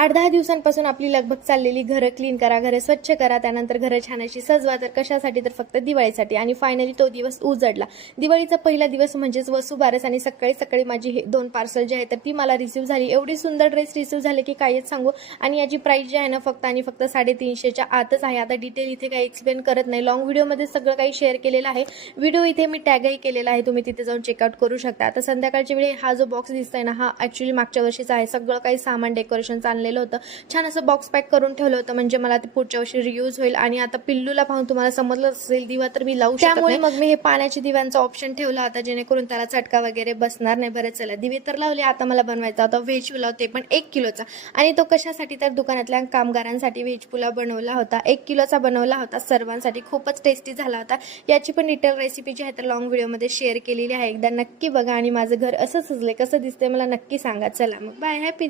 8-10 दिवसांपासून आपली लगबग चाललेली घरं क्लीन करा, घरं स्वच्छ करा, त्यानंतर घरं छान अशी सजवा. तर कशासाठी? तर फक्त दिवाळीसाठी. आणि फायनली तो दिवस उजडला. दिवाळीचा पहिला दिवस म्हणजेच वसुबारस. आणि सकाळी सकाळी माझी हे 2 पार्सल जे आहे तर ती मला रिसीव्ह झाली. एवढी सुंदर ड्रेस रिसीव्ह झाले की कायच सांगू. आणि याची प्राईस जी आहे ना फक्त आणि फक्त 350च्या आतच आहे. आता डिटेल इथे काही एक्सप्लेन करत नाही, लॉंग व्हिडिओमध्ये सगळं काही शेअर केलेलं आहे. व्हिडिओ इथे मी टॅगही केलेला आहे, तुम्ही तिथे जाऊन चेकआउट करू शकता. आता संध्याकाळच्या वेळी हा जो बॉक्स दिसतोय ना, हा ॲक्च्युली मागच्या वर्षीचा आहे. सगळं काही सामान डेकोरेशनचं आणलेलं होतं. छान असं बॉक्स पॅक करून ठेवलं होतं, म्हणजे मला ते पुढच्या वर्षी रियूज होईल. आणि आता पिल्लूला पाहून तुम्हाला समजलं असेल, दिवा तर मी लावू शकत नाही, त्यामुळे मग मी हे पाण्याच्या दिव्यांचा ऑप्शन ठेवला होता, जेणेकरून त्याला चटका वगैरे बसणार नाही. बरं चला, दिवे तर लावले. आता मला बनवायचा होता व्हेज पुलाव, ते पण 1 किलोचा. आणि तो कशासाठी? तर दुकानातल्या कामगारांसाठी व्हेज पुलाव बनवला होता. 1 किलोचा बनवला होता सर्वांसाठी. खूपच टेस्टी झाला होता. याची पण डिटेल रेसिपी जी आहे तर लॉंग व्हिडिओमध्ये शेअर केलेली आहे. एकदा नक्की बघा. आणि माझं घर असं सजले, कसं दिसतंय मला नक्की सांगा. चला मग बाय. हॅपी